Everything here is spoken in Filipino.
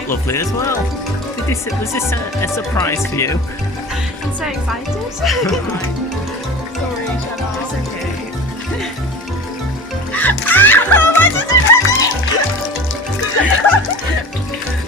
look lovely as well. Was this a surprise for you? I'm so excited. Sorry, Shanna. It's okay. Why does it hurt me?